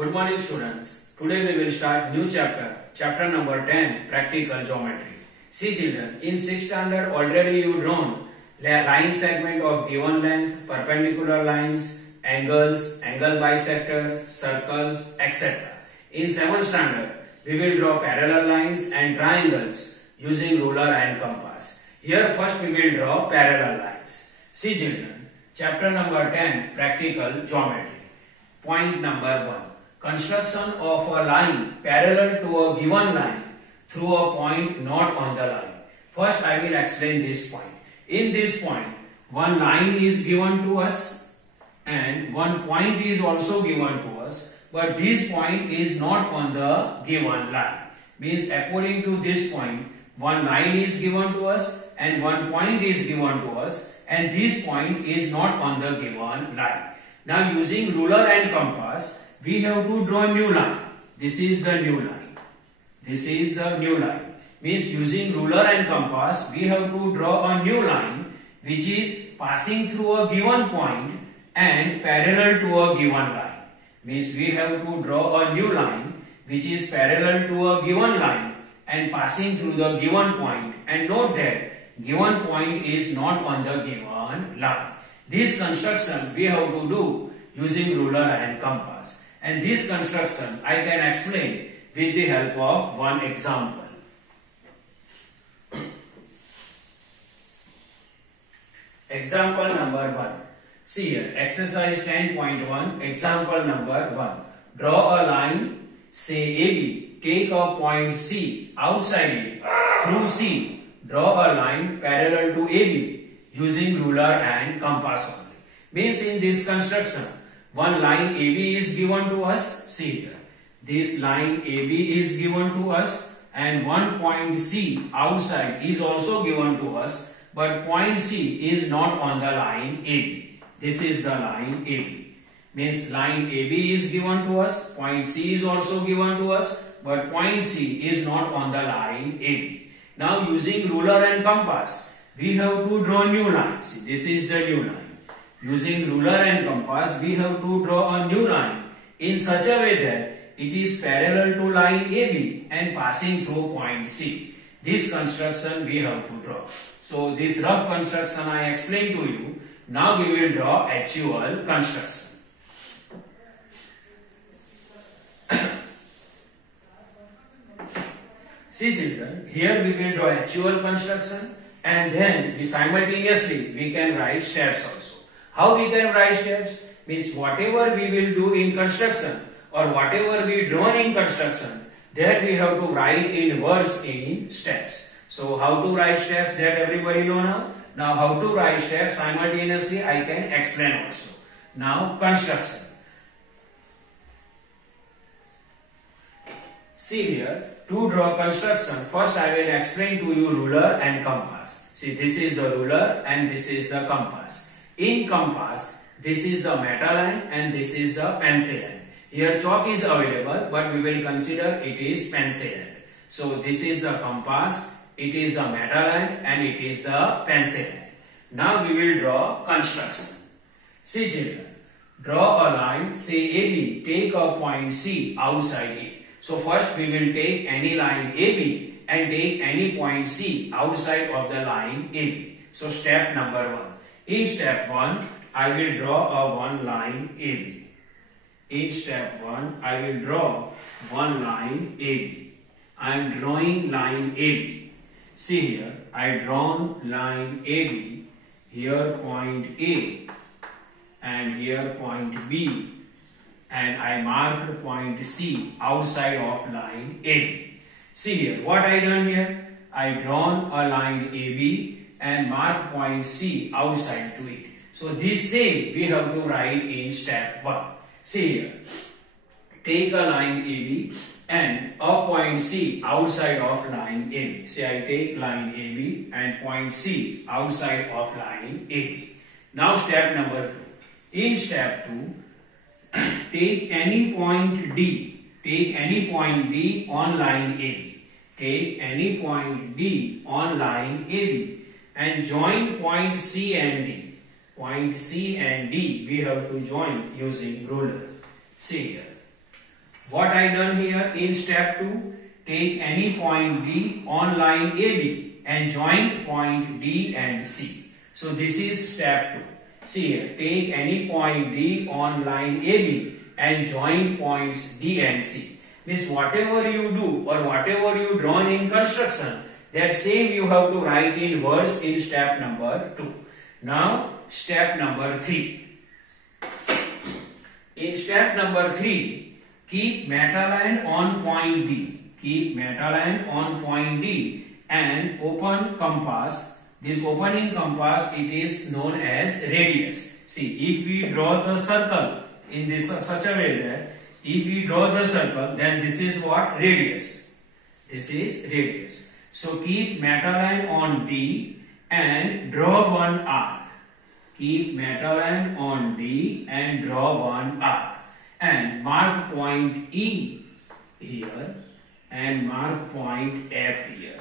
Good morning students. Today we will start new chapter number 10, practical geometry. See children, in 6th standard already you drawn line segment of given length, perpendicular lines, angles, angle bisectors, circles, etc. In 7th standard we will draw parallel lines and triangles using ruler and compass. Here first we will draw parallel lines. See children, chapter number 10, practical geometry. Point number 1. Construction of a line parallel to a given line through a point not on the line. First I will explain this point. In this point, one line is given to us and one point is also given to us, but this point is not on the given line. Means according to this point, one line is given to us and one point is given to us, and this point is not on the given line. Now using ruler and compass, we have to draw a new line. This is the new line. This is the new line. Means using ruler and compass, we have to draw a new line which is passing through a given point and parallel to a given line. Means we have to draw a new line which is parallel to a given line and passing through the given point, and note that given point is not on the given line. This construction we have to do using ruler and compass. And this construction I can explain with the help of one example. Example number 1. See here, exercise 10.1, example number 1. Draw a line, say AB, take a point C outside it, through C, draw a line parallel to AB using ruler and compass only. Means in this construction, one line AB is given to us. See here, this line AB is given to us and one point C outside is also given to us, but point C is not on the line AB. This is the line AB. Means line AB is given to us, point C is also given to us, but point C is not on the line AB. Now using ruler and compass, we have to draw new line. See, this is the new line. Using ruler and compass, we have to draw a new line in such a way that it is parallel to line AB and passing through point C. This construction we have to draw. So this rough construction I explained to you. Now we will draw actual construction. See children, here we will draw actual construction and then we simultaneously we can write steps also. How we can write steps? Means whatever we will do in construction or whatever we draw in construction, that we have to write in words in steps. So how to write steps, that everybody know now. Now how to write steps simultaneously I can explain also. Now construction. See here, to draw construction, first I will explain to you ruler and compass. See, this is the ruler and this is the compass. In compass, this is the meta line and this is the pencil line. Here chalk is available, but we will consider it is pencil line. So this is the compass, it is the meta line and it is the pencil line. Now we will draw construction. See children, draw a line, say AB, take a point C outside it. So first we will take any line AB and take any point C outside of the line AB. So step number 1. In step 1, I will draw a one line AB. In step 1, I will draw one line AB. I am drawing line AB. See here, I drawn line AB. Here point A and here point B. And I marked point C outside of line AB. See here, what I done here? I drawn a line AB and mark point C outside to it. So this same we have to write in step 1. See here, take a line AB and a point C outside of line AB. Say I take line AB and point C outside of line AB. Now step number 2. In step 2, take any point D. Take any point D on line AB. Take any point D on line AB and join point C and D. Point C and D we have to join using ruler. See here. what I done here in step 2, take any point D on line AB and join point D and C. So this is step 2. See here, take any point D on line AB and join points D and C. Means whatever you do or whatever you draw in construction, that same you have to write in words in step number 2. Now step number 3. In step number 3, keep metal line on point D. Keep metal line on point D and open compass. This opening compass, it is known as radius. See, if we draw the circle in this such a way that if we draw the circle, then this is what? Radius. This is radius. So keep metal line on D and draw one arc. Keep metal line on D and draw one arc. And mark point E here and mark point F here.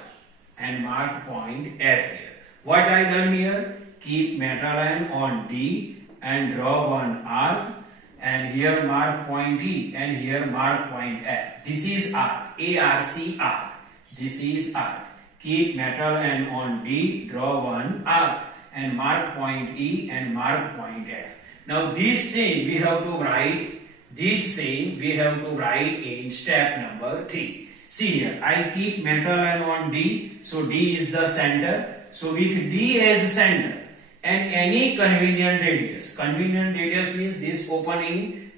And mark point F here. What I done here? Keep metal line on D and draw one arc. And here mark point E and here mark point F. This is arc. ARC arc. This is arc. Keep metal line on D, draw one arc. And mark point E and mark point F. Now this same we have to write. This same we have to write in step number 3. See here, I keep metal line on D. So D is the center. So with D as center and any convenient radius. Convenient radius means this opening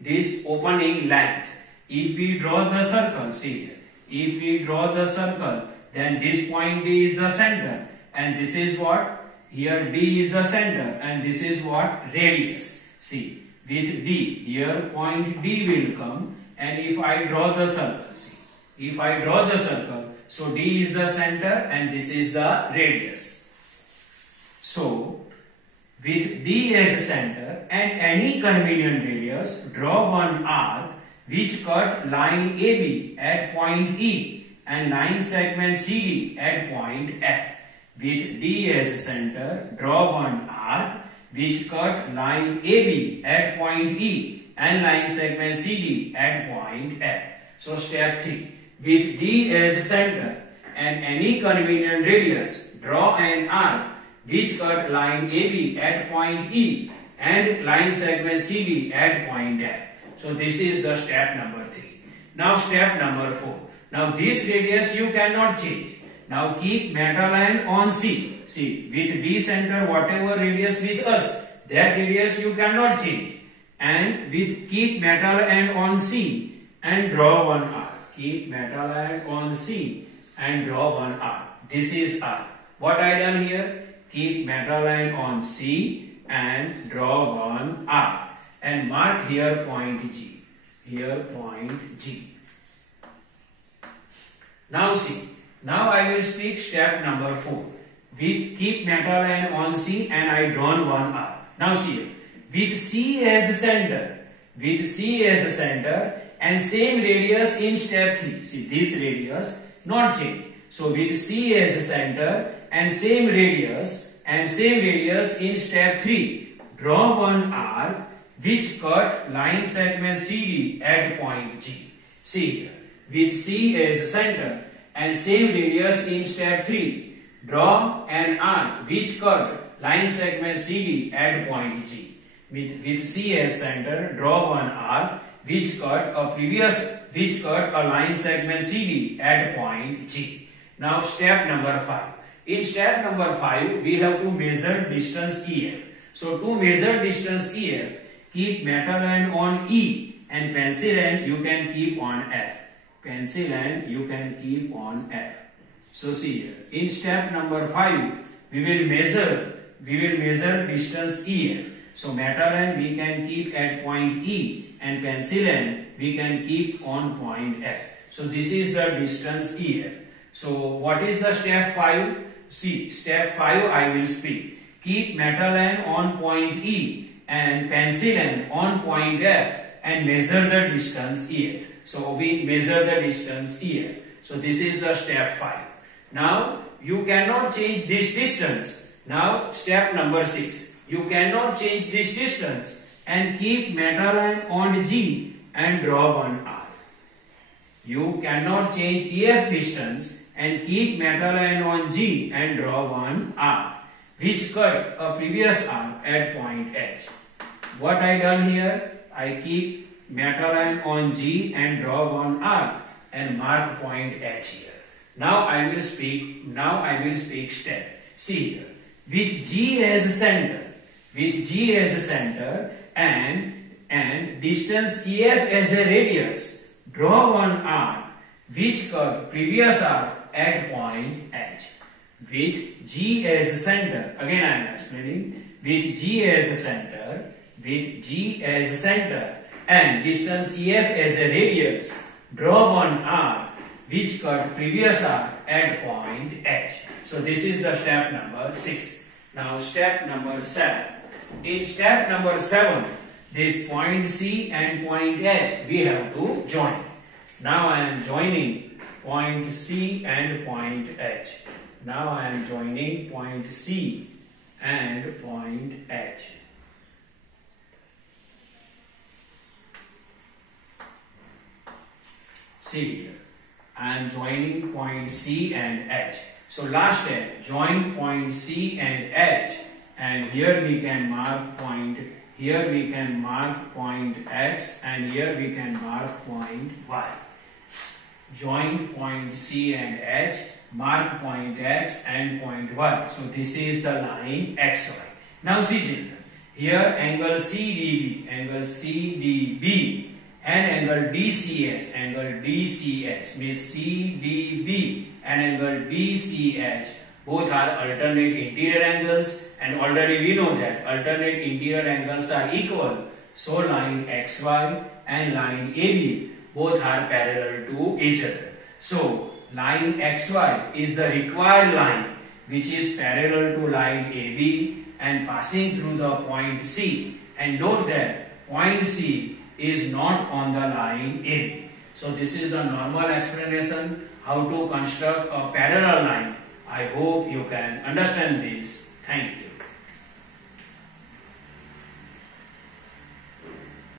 length. If we draw the circle, see here. If we draw the circle, then this point D is the center. And this is what? Here D is the center and this is what? Radius. See, with D, here point D will come, and if I draw the circle, see, if I draw the circle, so D is the center and this is the radius. So, with D as a center and any convenient radius, draw one arc which cut line AB at point E and line segment CD at point F. With D as a center, draw one arc which cut line AB at point E and line segment CD at point F. So step 3. With D as a center and any convenient radius, draw an arc which cut line AB at point E and line segment CD at point F. So this is the step number 3. Now step number 4. Now this radius you cannot change. Now keep metal line on C. See, with D center, whatever radius with us, that radius you cannot change. And with keep metal line on C and draw one arc. Keep metal line on C and draw one arc. This is arc. What I done here? Keep metal line on C and draw one arc. And mark here point G. Here point G. Now see. Now I will speak step number 4. With keep metal line on C and I drawn one arc. Now see here. With C as a center. With C as a center and same radius in step 3. See this radius not change. So with C as a center and same radius in step 3. Draw one arc which cut line segment CD at point G. See here. With C as a center and same radius in step 3. Draw an arc which cut line segment CD at point G. With C as center, draw one arc which cut a line segment CD at point G. Now step number 5. In step number 5, we have to measure distance EF. So to measure distance EF, keep metal line on E and pencil line you can keep on F. Pencil line you can keep on F. So see here, in step number 5, we will measure distance EF. So metal line we can keep at point E and pencil line we can keep on point F. So this is the distance EF. So what is the step 5? See, step 5 I will speak. Keep metal line on point E and pencil line on point F and measure the distance EF. So we measure the distance EF. So this is the step 5. Now you cannot change this distance. Now step number 6. You cannot change this distance and keep metal line on G and draw one arc. You cannot change EF distance and keep metal line on G and draw one arc which cut a previous arc at point H. What I done here? I keep metal line on G and draw one arc and mark point H here. Now I will speak step. See here. With G as a center, and distance EF as a radius, draw one arc which cut previous arc at point H. With G as a center, again I am explaining, with G as a center, and distance EF as a radius, draw one arc which cut previous arc at point H. So this is the step number 6. Now step number 7. In step number 7, this point C and point H we have to join. Now I am joining point C and point H. Now I am joining point C and point H. See here. I am joining point C and H. So last step, join point C and H, and here we can mark point, X, and here we can mark point Y. Join point C and H, mark point X and point Y. So this is the line XY. Now see children, here angle CDB, and angle DCH means CDB and angle DCH both are alternate interior angles, and already we know that alternate interior angles are equal. So line XY and line AB both are parallel to each other. So line XY is the required line which is parallel to line AB and passing through the point C, and note that point C is not on the line AB. So this is the normal explanation how to construct a parallel line. I hope you can understand this. Thank you.